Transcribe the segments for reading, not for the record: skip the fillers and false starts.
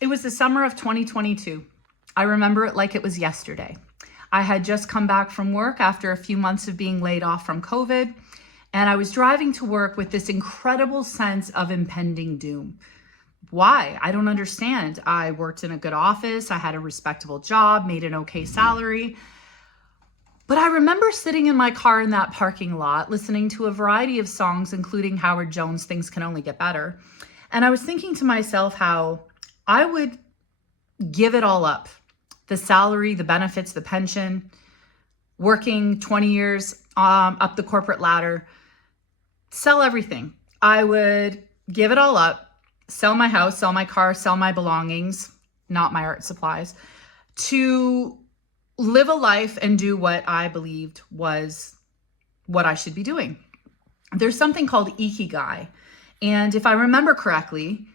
It was the summer of 2022. I remember it like it was yesterday. I had just come back from work after a few months of being laid off from COVID, and I was driving to work with this incredible sense of impending doom. Why? I don't understand. I worked in a good office, I had a respectable job, made an okay salary. But I remember sitting in my car in that parking lot, listening to a variety of songs, including Howard Jones' Things Can Only Get Better. And I was thinking to myself how I would give it all up, the salary, the benefits, the pension, working 20 years up the corporate ladder, sell everything. I would give it all up, sell my house, sell my car, sell my belongings, not my art supplies, to live a life and do what I believed was what I should be doing. There's something called ikigai. And if I remember correctly,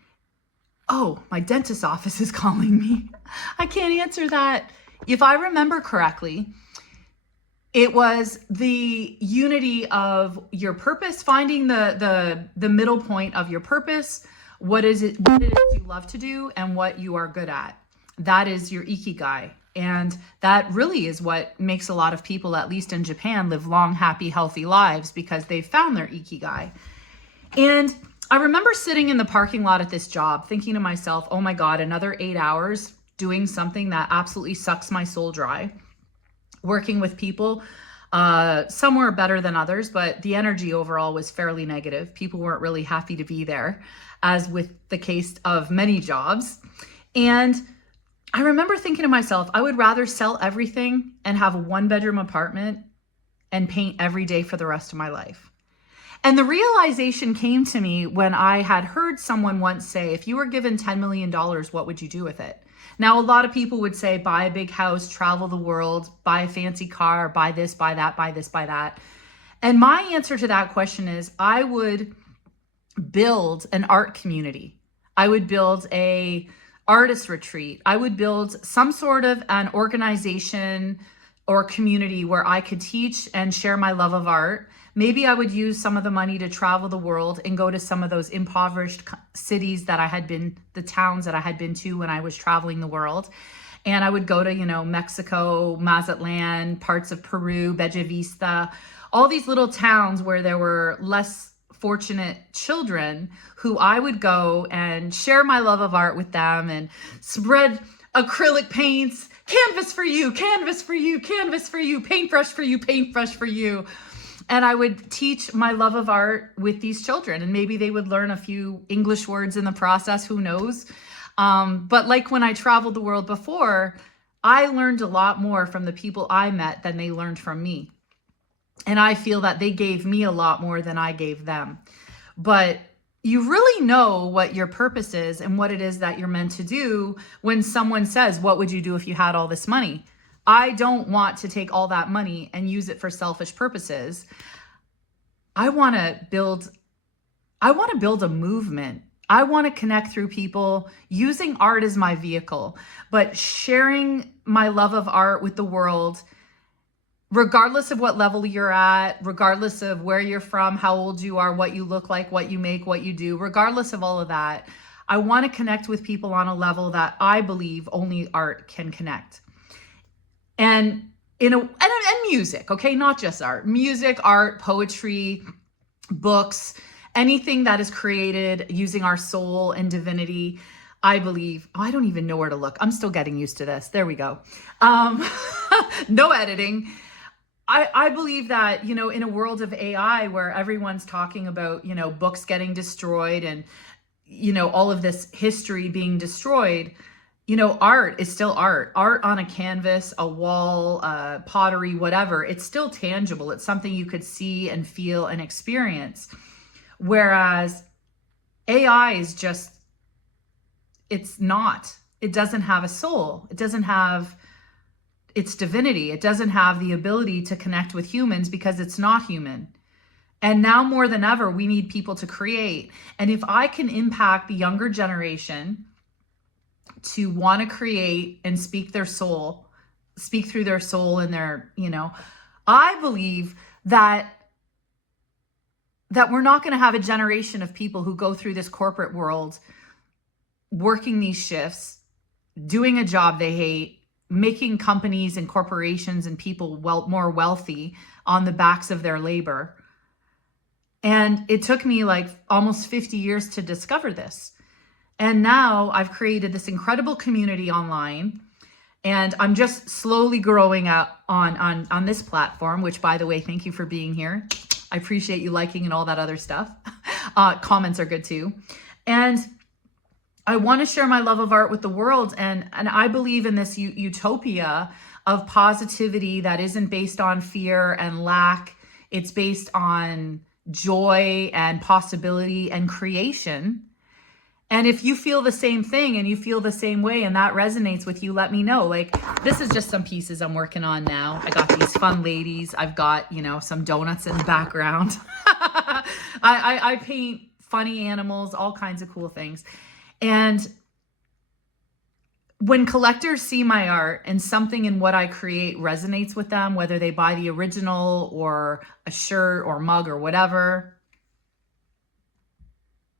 oh, my dentist's office is calling me. I can't answer that. If I remember correctly, it was the unity of your purpose, finding the middle point of your purpose, what it is you love to do, and what you are good at. That is your ikigai. And that really is what makes a lot of people, at least in Japan, live long, happy, healthy lives, because they've found their ikigai. And I remember sitting in the parking lot at this job thinking to myself, oh my God, another 8 hours doing something that absolutely sucks my soul dry, working with people. Some were better than others, but the energy overall was fairly negative. People weren't really happy to be there, as with the case of many jobs. And I remember thinking to myself, I would rather sell everything and have a 1-bedroom apartment and paint every day for the rest of my life. And the realization came to me when I had heard someone once say, if you were given $10 million, what would you do with it? Now, a lot of people would say, buy a big house, travel the world, buy a fancy car, buy this, buy that, buy this, buy that. And my answer to that question is, I would build an art community. I would build a artist retreat. I would build some sort of an organization or community where I could teach and share my love of art. Maybe I would use some of the money to travel the world and go to some of those impoverished cities that I had been, the towns that I had been to when I was traveling the world. And I would go to, Mexico, Mazatlan, parts of Peru, Bella Vista, all these little towns where there were less fortunate children who I would go and share my love of art with them and spread acrylic paints, canvas for you, canvas for you, canvas for you, paintbrush for you, paintbrush for you. And I would teach my love of art with these children, and maybe they would learn a few English words in the process, who knows? But like when I traveled the world before, I learned a lot more from the people I met than they learned from me. And I feel that they gave me a lot more than I gave them. But you really know what your purpose is and what it is that you're meant to do when someone says, what would you do if you had all this money? I don't want to take all that money and use it for selfish purposes. I want to build a movement. I want to connect through people using art as my vehicle, but sharing my love of art with the world, regardless of what level you're at, regardless of where you're from, how old you are, what you look like, what you make, what you do, regardless of all of that. I want to connect with people on a level that I believe only art can connect. And and music, okay? Not just art. Music, art, poetry, books, anything that is created using our soul and divinity, I believe. Oh, I don't even know where to look. I'm still getting used to this. There we go. No editing. I believe that, in a world of AI where everyone's talking about, books getting destroyed and, all of this history being destroyed, art is still art. Art on a canvas, a wall, pottery, whatever. It's still tangible. It's something you could see and feel and experience. Whereas AI is just, it's not. It doesn't have a soul. It doesn't have its divinity. It doesn't have the ability to connect with humans because it's not human. And now more than ever, we need people to create. And if I can impact the younger generation to want to create and speak through their soul and their, I believe that we're not going to have a generation of people who go through this corporate world working these shifts, doing a job they hate, making companies and corporations and people more wealthy on the backs of their labor. And it took me like almost 50 years to discover this. And now I've created this incredible community online, and I'm just slowly growing out on this platform, which, by the way, thank you for being here. I appreciate you liking and all that other stuff. Comments are good too. And I want to share my love of art with the world. And I believe in this utopia of positivity that isn't based on fear and lack. It's based on joy and possibility and creation. And if you feel the same thing and you feel the same way and that resonates with you, let me know. Like, this is just some pieces I'm working on now. I got these fun ladies. I've got, you know, some donuts in the background. I paint funny animals, all kinds of cool things. And when collectors see my art and something in what I create resonates with them, whether they buy the original or a shirt or mug or whatever,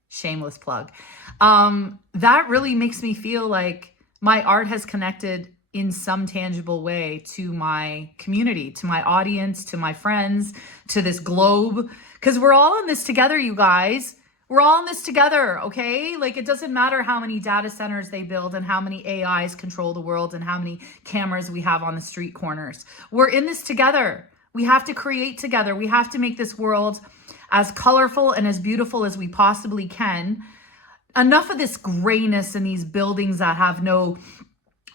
shameless plug, that really makes me feel like my art has connected in some tangible way to my community, to my audience, to my friends, to this globe. Because we're all in this together, you guys. We're all in this together, okay? Like, it doesn't matter how many data centers they build and how many AIs control the world and how many cameras we have on the street corners. We're in this together. We have to create together. We have to make this world as colorful and as beautiful as we possibly can. Enough of this grayness in these buildings that have no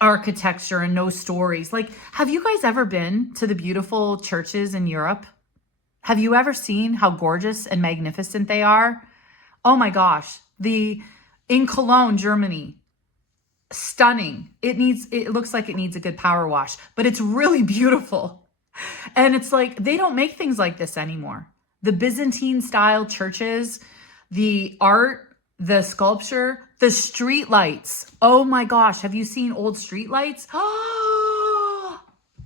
architecture and no stories. Like, have you guys ever been to the beautiful churches in Europe? Have you ever seen how gorgeous and magnificent they are? Oh my gosh, in Cologne, Germany, stunning. It looks like it needs a good power wash, but it's really beautiful. And it's like, they don't make things like this anymore. The Byzantine style churches, the art, the sculpture, the street lights. Oh my gosh, have you seen old street lights?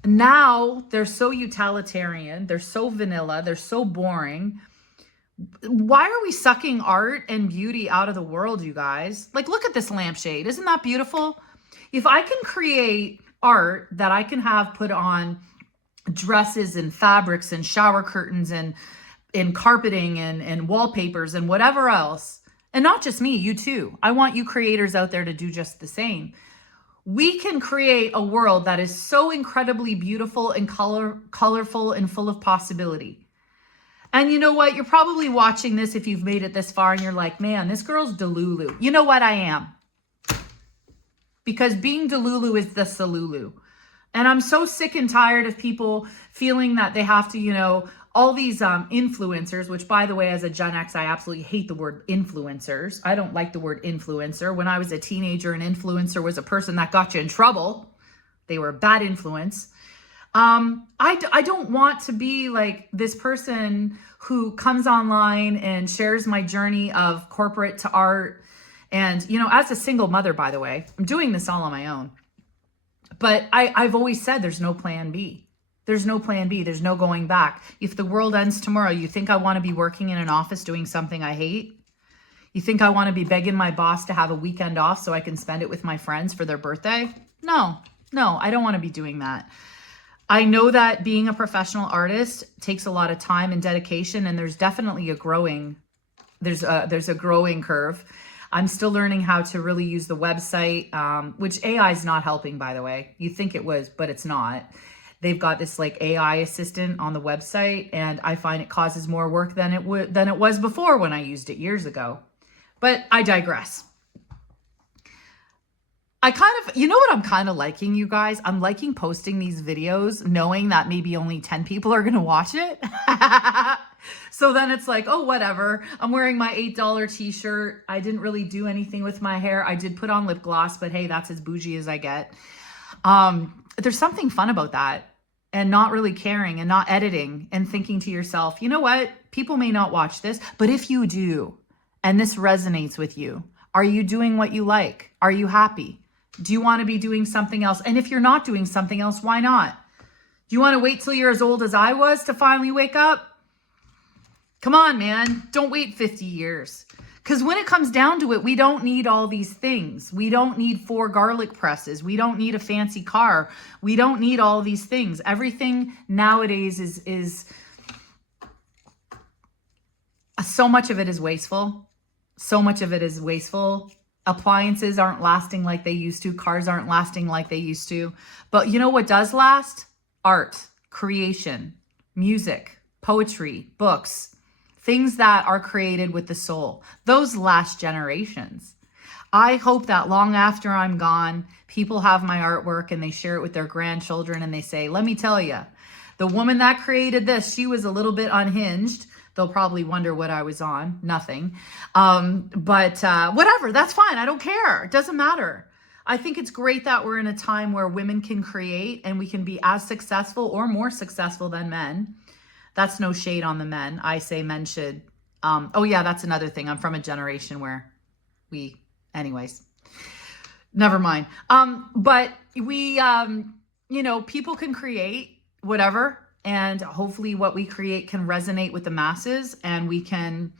Now they're so utilitarian, they're so vanilla, they're so boring. Why are we sucking art and beauty out of the world, you guys? Like, look at this lampshade. Isn't that beautiful? If I can create art that I can have put on dresses and fabrics and shower curtains and carpeting and wallpapers and whatever else, and not just me, you too. I want you creators out there to do just the same. We can create a world that is so incredibly beautiful and colorful and full of possibility. And you know what? You're probably watching this if you've made it this far and you're like, man, this girl's Delulu. You know what? I am. Because being Delulu is the Salulu. And I'm so sick and tired of people feeling that they have to, you know, all these influencers, which, by the way, as a Gen X, I absolutely hate the word influencers. I don't like the word influencer. When I was a teenager, an influencer was a person that got you in trouble. They were a bad influence. I don't want to be like this person who comes online and shares my journey of corporate to art. And, you know, as a single mother, by the way, I'm doing this all on my own. But I've always said there's no plan B. There's no plan B. There's no going back. If the world ends tomorrow, you think I want to be working in an office doing something I hate? You think I want to be begging my boss to have a weekend off so I can spend it with my friends for their birthday? No, I don't want to be doing that. I know that being a professional artist takes a lot of time and dedication, and there's definitely a growing curve. I'm still learning how to really use the website, which AI is not helping, by the way. You think it was, but it's not. They've got this like AI assistant on the website, and I find it causes more work than it was before when I used it years ago. But I digress. You know what I'm kind of liking, you guys? I'm liking posting these videos knowing that maybe only 10 people are going to watch it. So then it's like, oh, whatever. I'm wearing my $8 t-shirt. I didn't really do anything with my hair. I did put on lip gloss, but hey, that's as bougie as I get. There's something fun about that, and not really caring and not editing and thinking to yourself, you know what? People may not watch this, but if you do, and this resonates with you, are you doing what you like? Are you happy? Do you want to be doing something else? And if you're not doing something else, why not? Do you want to wait till you're as old as I was to finally wake up? Come on, man. Don't wait 50 years. Because when it comes down to it, we don't need all these things. We don't need 4 garlic presses. We don't need a fancy car. We don't need all these things. Everything nowadays is so much of it is wasteful. So much of it is wasteful. Appliances aren't lasting like they used to. Cars aren't lasting like they used to. But you know what does last? Art, creation, music, poetry, books. Things that are created with the soul. Those last generations. I hope that long after I'm gone, people have my artwork and they share it with their grandchildren and they say, let me tell you, the woman that created this, she was a little bit unhinged. They'll probably wonder what I was on. Nothing. But whatever, that's fine. I don't care. It doesn't matter. I think it's great that we're in a time where women can create and we can be as successful or more successful than men. That's no shade on the men. I say men should. Oh yeah, that's another thing. I'm from a generation where anyways, never mind. But we, people can create whatever. And hopefully what we create can resonate with the masses and we can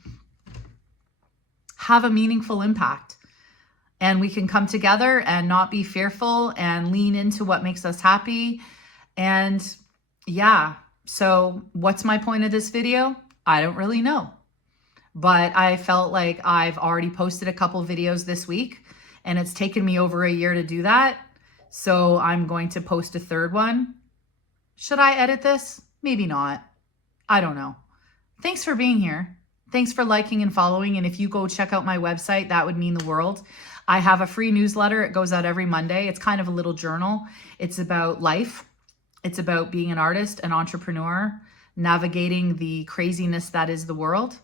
have a meaningful impact. And we can come together and not be fearful and lean into what makes us happy. And yeah. So what's my point of this video? I don't really know, but I felt like I've already posted a couple videos this week and it's taken me over a year to do that. So I'm going to post a third one. Should I edit this? Maybe not. I don't know. Thanks for being here. Thanks for liking and following. And if you go check out my website, that would mean the world. I have a free newsletter. It goes out every Monday. It's kind of a little journal. It's about life. It's about being an artist, an entrepreneur, navigating the craziness that is the world.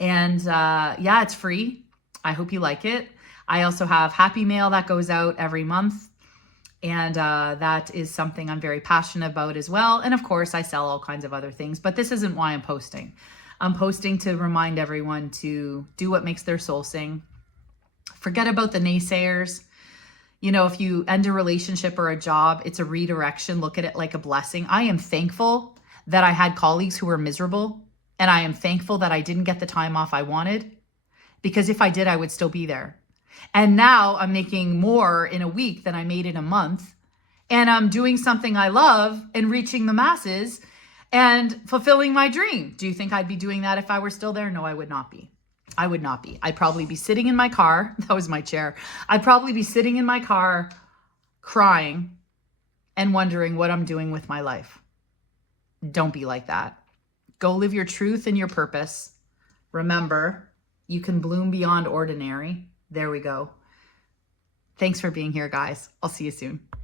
And yeah, it's free. I hope you like it. I also have Happy Mail that goes out every month. And that is something I'm very passionate about as well. And of course, I sell all kinds of other things, but this isn't why I'm posting. I'm posting to remind everyone to do what makes their soul sing. Forget about the naysayers. You know, if you end a relationship or a job, it's a redirection. Look at it like a blessing. I am thankful that I had colleagues who were miserable. And I am thankful that I didn't get the time off I wanted. Because if I did, I would still be there. And now I'm making more in a week than I made in a month. And I'm doing something I love and reaching the masses and fulfilling my dream. Do you think I'd be doing that if I were still there? No, I would not be. I would not be. I'd probably be sitting in my car. That was my chair. I'd probably be sitting in my car crying and wondering what I'm doing with my life. Don't be like that. Go live your truth and your purpose. Remember, you can bloom beyond ordinary. There we go. Thanks for being here, guys. I'll see you soon.